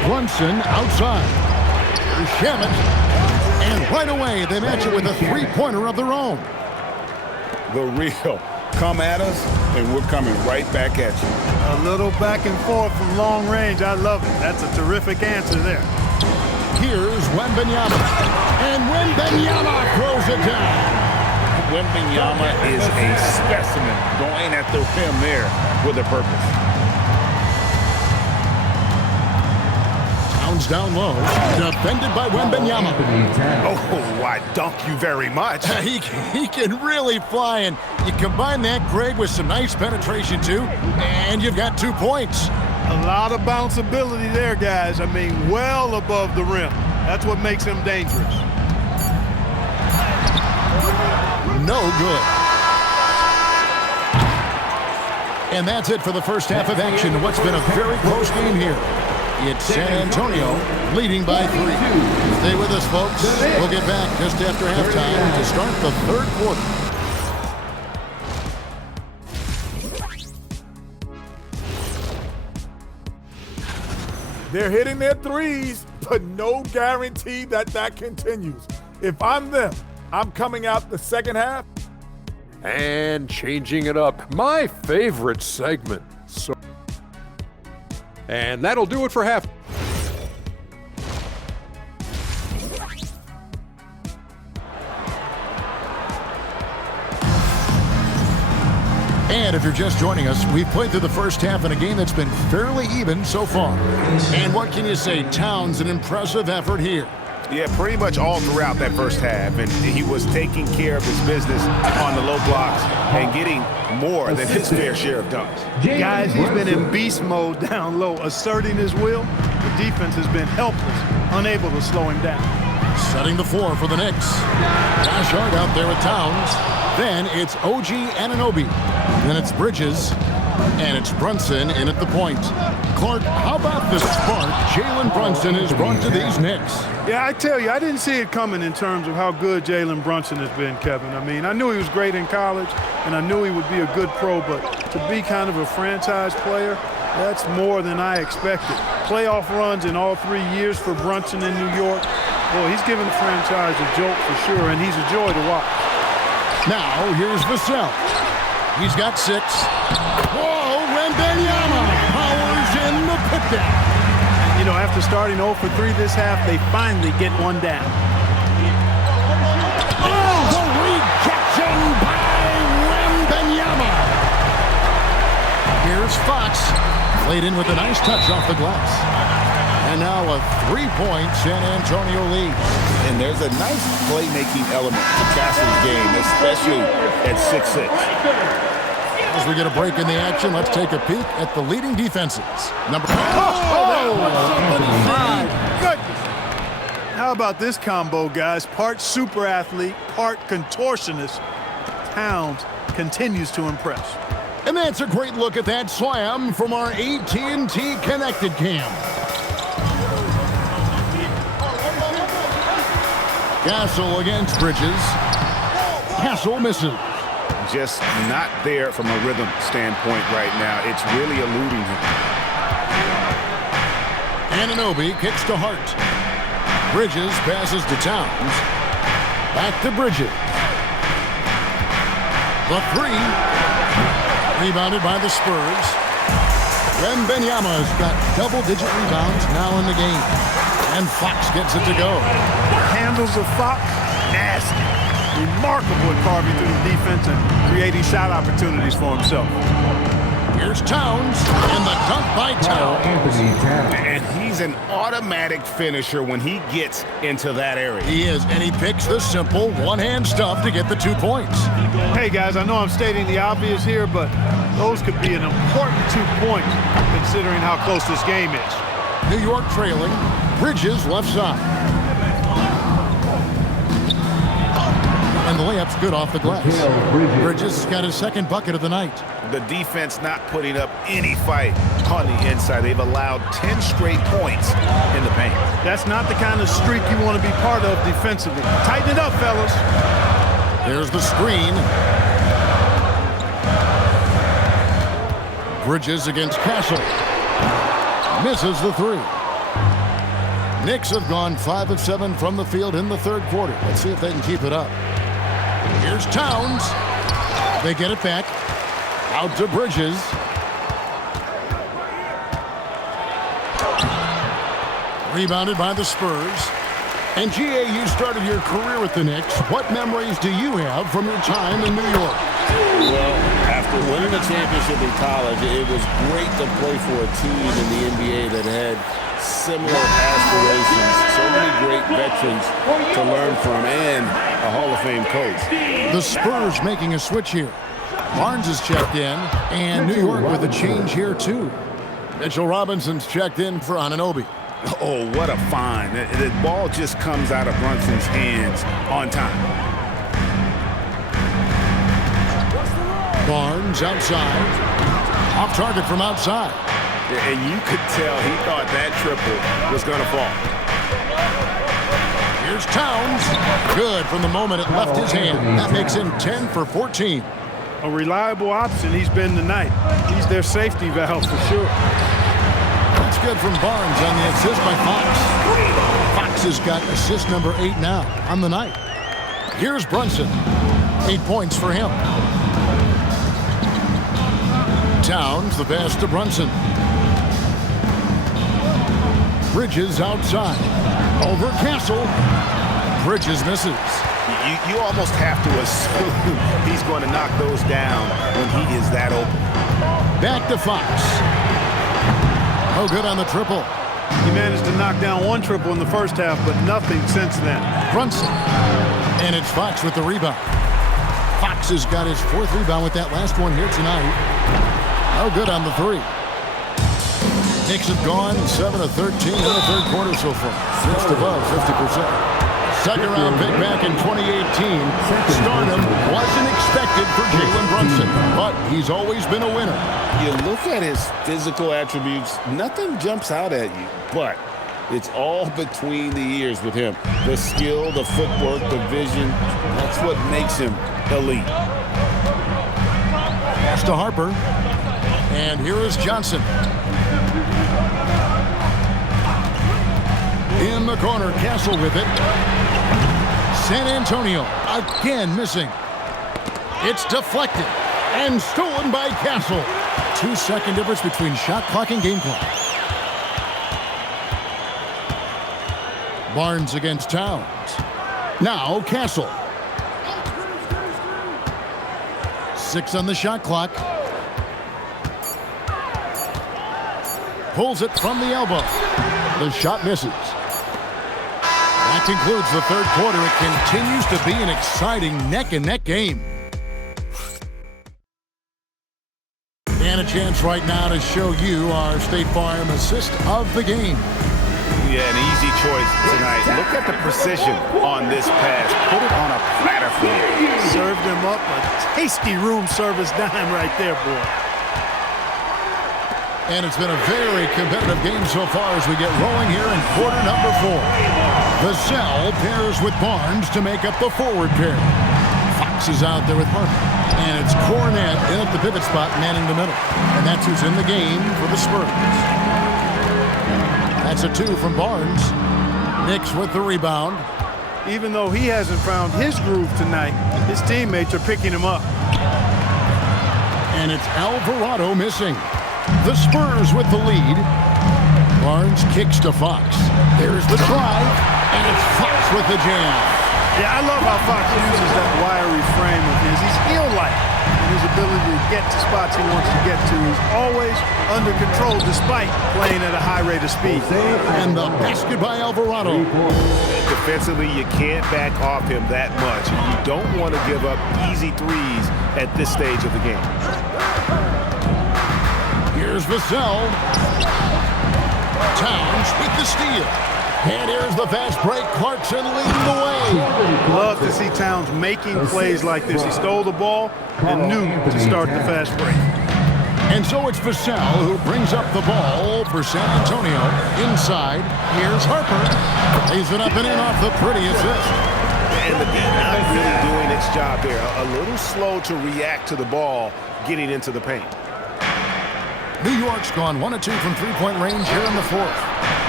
Brunson outside. Here's Shamet. And right away, they match it with a three-pointer of their own. The real. Come at us, and we're coming right back at you. A little back and forth from long range. I love it. That's a terrific answer there. Here's Wembanyama. And Wembanyama throws it down. Wembanyama is a specimen going at the rim there with a purpose. Towns down low. Defended by Wembanyama. Oh, I dunk you very much. He can really fly, and you combine that, Greg, with some nice penetration, too, and you've got 2 points. A lot of bounceability there, guys. I mean, well above the rim. That's what makes him dangerous. No good. And that's it for the first half of action. What's been a very close game here. It's San Antonio leading by 3. Stay with us, folks. We'll get back just after halftime to start the third quarter. They're hitting their threes, but no guarantee that that continues. If I'm them, I'm coming out the second half. And changing it up, my favorite segment. And that'll do it for half. And if you're just joining us, we've played through the first half in a game that's been fairly even so far. And what can you say? Towns, an impressive effort here. Yeah, pretty much all throughout that first half. And he was taking care of his business on the low blocks and getting more than his fair share of dunks. Guys, he's been in beast mode down low, asserting his will. The defense has been helpless, unable to slow him down. Setting the floor for the Knicks. Josh Hart out there with Towns. Then it's OG Anunoby. Then it's Bridges. And it's Brunson in at the point. Clark, how about the spark Jalen Brunson has brought to these Knicks? Yeah, I tell you, I didn't see it coming in terms of how good Jalen Brunson has been, Kevin. I mean, I knew he was great in college, and I knew he would be a good pro, but to be kind of a franchise player, that's more than I expected. Playoff runs in all 3 years for Brunson in New York. Boy, he's given the franchise a jolt for sure, and he's a joy to watch. Now, here's Vassell. He's got 6. Whoa, Wembanyama powers in the putdown. You know, after starting 0 for 3 this half, they finally get one down. Oh, the rejection by Wembanyama. Here's Fox. Played in with a nice touch off the glass. And now a 3-point San Antonio lead. And there's a nice playmaking element to Castle's game, especially at 6'6". As we get a break in the action, let's take a peek at the leading defenses. Number My goodness. How about this combo, guys? Part super athlete, part contortionist. Towns continues to impress. And that's a great look at that slam from our AT&T Connected Cam. Castle against Bridges. Castle misses. Just not there from a rhythm standpoint right now. It's really eluding him. Anunoby kicks to Hart. Bridges passes to Towns. Back to Bridges. The 3. Rebounded by the Spurs. Wembanyama's got double-digit rebounds now in the game. And Fox gets it to go. Handles of Fox, nasty. Remarkable at carving through the defense and creating shot opportunities for himself. Here's Towns, and the dunk by Towns. And he's an automatic finisher when he gets into that area. He is, and he picks the simple one-hand stuff to get the 2 points. Hey, guys, I know I'm stating the obvious here, but those could be an important 2 points considering how close this game is. New York trailing. Bridges left side. And the layup's good off the glass. Bridges has got his second bucket of the night. The defense not putting up any fight on the inside. They've allowed 10 straight points in the paint. That's not the kind of streak you want to be part of defensively. Tighten it up, fellas. There's the screen. Bridges against Castle. Misses the three. Knicks have gone 5 of 7 from the field in the third quarter. Let's see if they can keep it up. Here's Towns. They get it back. Out to Bridges. Rebounded by the Spurs. And G.A., you started your career with the Knicks. What memories do you have from your time in New York? Well, after winning a championship in college, it was great to play for a team in the NBA that had similar aspirations. So many great veterans to learn from and a Hall of Fame coach. The Spurs making a switch here. Barnes is checked in, and New York with a change here, too. Mitchell Robinson's checked in for Anunoby. Oh, what a find. The ball just comes out of Brunson's hands on time. Barnes outside. Off target from outside. And you could tell he thought that triple was going to fall. Here's Towns. Good from the moment it left his hand. That makes him 10 for 14. A reliable option he's been tonight. He's their safety valve for sure. That's good from Barnes on the assist by Fox. Fox has got assist number 8 now on the night. Here's Brunson. 8 points for him. Towns, the pass to Brunson. Bridges outside. Over Castle. Bridges misses. You almost have to assume he's going to knock those down when he is that open. Back to Fox. Oh, good on the triple. He managed to knock down one triple in the first half, but nothing since then. Brunson. And it's Fox with the rebound. Fox has got his 4th rebound with that last one here tonight. Oh, good on the 3. Knicks have gone 7 of 13 in the third quarter so far. Just above 50%. Second round pick back in 2018. Stardom wasn't expected for Jalen Brunson, but he's always been a winner. You look at his physical attributes, nothing jumps out at you, but it's all between the ears with him. The skill, the footwork, the vision, that's what makes him elite. Pass to Harper. And here is Johnson. In the corner, Castle with it. San Antonio again missing. It's deflected and stolen by Castle. 2-second difference between shot clock and game clock. Barnes against Towns. Now Castle. 6 on the shot clock. Pulls it from the elbow. The shot misses. That concludes the third quarter. It continues to be an exciting neck-and-neck game. And a chance right now to show you our State Farm assist of the game. Yeah, an easy choice tonight. Look at the precision on this pass. Put it on a platter for you. Served him up a tasty room service dime right there, boy. And it's been a very competitive game so far as we get rolling here in quarter number 4. Vassell pairs with Barnes to make up the forward pair. Fox is out there with Harper. And it's Cornette in at the pivot spot, manning the middle. And that's who's in the game for the Spurs. That's a 2 from Barnes. Knicks with the rebound. Even though he hasn't found his groove tonight, his teammates are picking him up. And it's Alvarado missing. The Spurs with the lead. Barnes kicks to Fox. There's the drive, and it's Fox with the jam. Yeah, I love how Fox uses that wiry frame of his. He's heel-like in his ability to get to spots he wants to get to. He's always under control despite playing at a high rate of speed. And the basket by Alvarado. Defensively, you can't back off him that much. You don't want to give up easy threes at this stage of the game. Here's Vassell. Towns with the steal. And here's the fast break. Clarkson leading the way. Love to see Towns making plays like this. He stole the ball and knew to start the fast break. And so it's Vassell who brings up the ball for San Antonio. Inside, here's Harper. Lays it up and in off the pretty assist. And the D not really doing its job there. A little slow to react to the ball getting into the paint. New York's gone 1 of 2 from three-point range here in the fourth.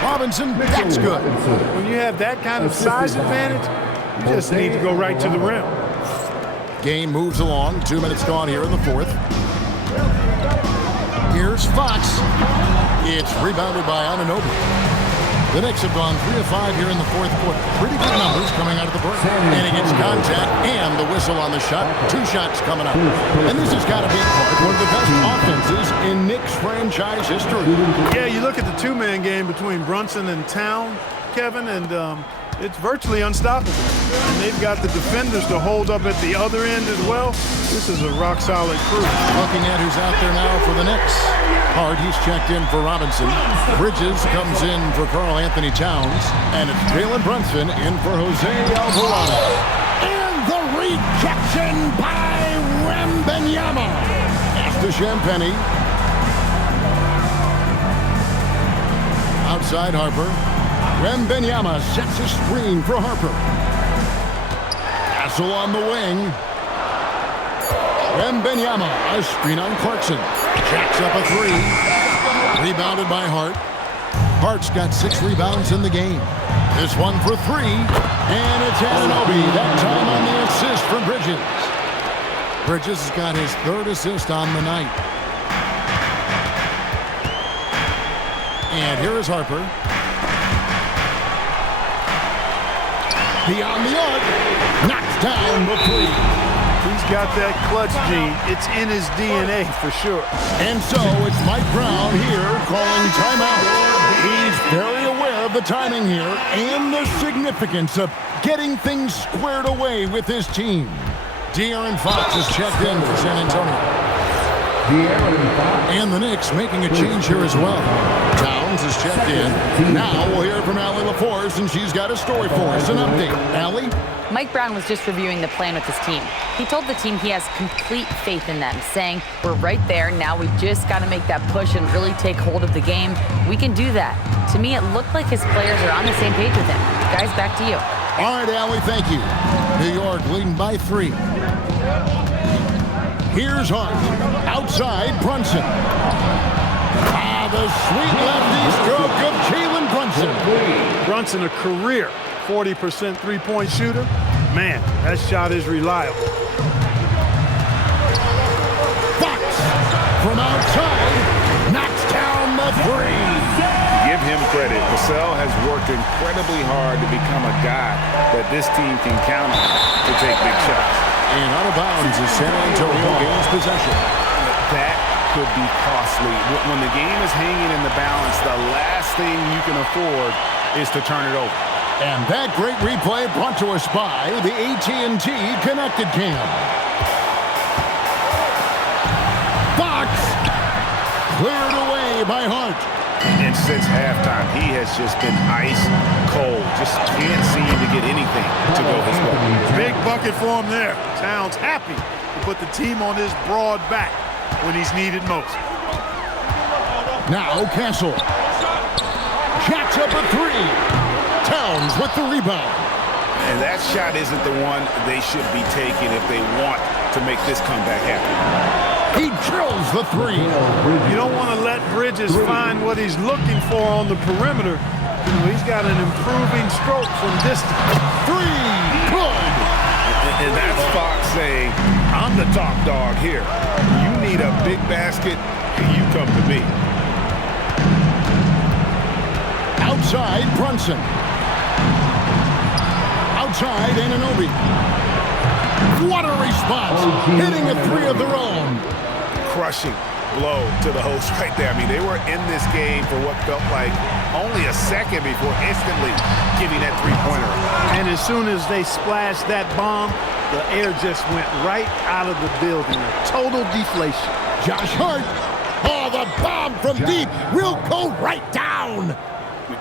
Robinson, that's good. When you have that kind of size advantage, you just need to go right to the rim. Game moves along. 2 minutes gone here in the fourth. Here's Fox. It's rebounded by Anunoby. The Knicks have gone 3 of 5 here in the fourth quarter. Pretty good numbers coming out of the break. And he gets contact and the whistle on the shot. 2 shots coming up. And this has got to be one of the best offenses in Knicks franchise history. Yeah, you look at the two-man game between Brunson and Town, Kevin, and it's virtually unstoppable. And they've got the defenders to hold up at the other end as well. This is a rock-solid crew. Looking at who's out there now for the Knicks. Hart, he's checked in for Robinson. Bridges comes in for Karl Anthony Towns. And it's Jalen Brunson in for Jose Alvarado. And the rejection by Wembanyama. Pass to Champagnie. Outside Harper. Wembanyama sets a screen for Harper. Castle on the wing. Wembanyama, a screen on Clarkson. Jacks up a 3. Rebounded by Hart. Hart's got 6 rebounds in the game. This one for 3. And it's Anunoby. That time on the assist from Bridges. Bridges has got his 3rd assist on the night. And here is Harper. Beyond the arc. Knocks down the 3. He's got that clutch gene. It's in his DNA for sure. And so it's Mike Brown here calling timeout. He's very aware of the timing here and the significance of getting things squared away with his team. De'Aaron Fox has checked in for San Antonio. And the Knicks making a change here as well. Towns has checked in. Now we'll hear from Allie LaForce, and she's got a story for us. An update. Allie? Mike Brown was just reviewing the plan with his team. He told the team he has complete faith in them, saying, we're right there. Now we just got to make that push and really take hold of the game. We can do that. To me, it looked like his players are on the same page with him. Guys, back to you. All right, Allie, thank you. New York leading by 3. Here's Hart. Outside, Brunson. The sweet lefty stroke of Jalen Brunson. Brunson, a career 40% three-point shooter. Man, that shot is reliable. Fox from outside knocks down the 3. Give him credit. Vassell has worked incredibly hard to become a guy that this team can count on to take big shots. And out of bounds as San Antonio gains possession. That could be costly. When the game is hanging in the balance, the last thing you can afford is to turn it over. And that great replay brought to us by the AT&T Connected Cam. Fox cleared away by Hart. And since halftime, he has just been ice cold. Just can't seem to get anything to go his way. Big bucket for him there. Towns happy to put the team on his broad back when he's needed most. Now Castle. Jacks up a 3. Towns with the rebound. And that shot isn't the one they should be taking if they want to make this comeback happen. He drills the 3. You don't want to let Bridges find what he's looking for on the perimeter. He's got an improving stroke from distance. 3. Good. And that's Fox saying, I'm the top dog here. You need a big basket, you come to me. Outside, Brunson. Outside, Anunoby. What a response. Hitting a 3 of their own. Crushing blow to the host right there. I mean, they were in this game for what felt like only a second before instantly giving that three-pointer. And as soon as they splashed that bomb, the air just went right out of the building. A total deflation. Josh Hart. Oh, Oh, the bomb from deep will go right down.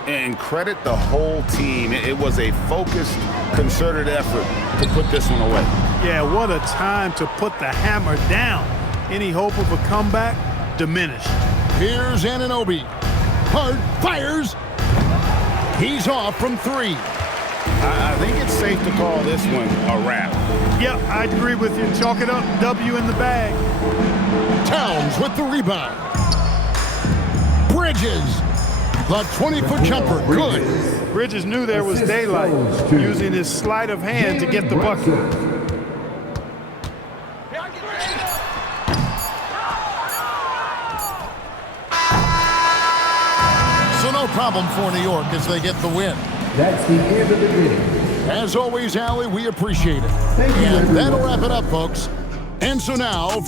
And credit the whole team. It was a focused, concerted effort to put this one away. Yeah, what a time to put the hammer down. Any hope of a comeback diminished. Here's Anunoby. Hart fires. He's off from 3. I think it's safe to call this one a wrap. Yep, I agree with you. Chalk it up. W in the bag. Towns with the rebound. Bridges. The 20-foot jumper. Good. Bridges knew there was daylight, using his sleight of hand to get the bucket. So no problem for New York as they get the win. That's the end of the game. As always, Allie, we appreciate it. And that'll wrap it up, folks. And so now...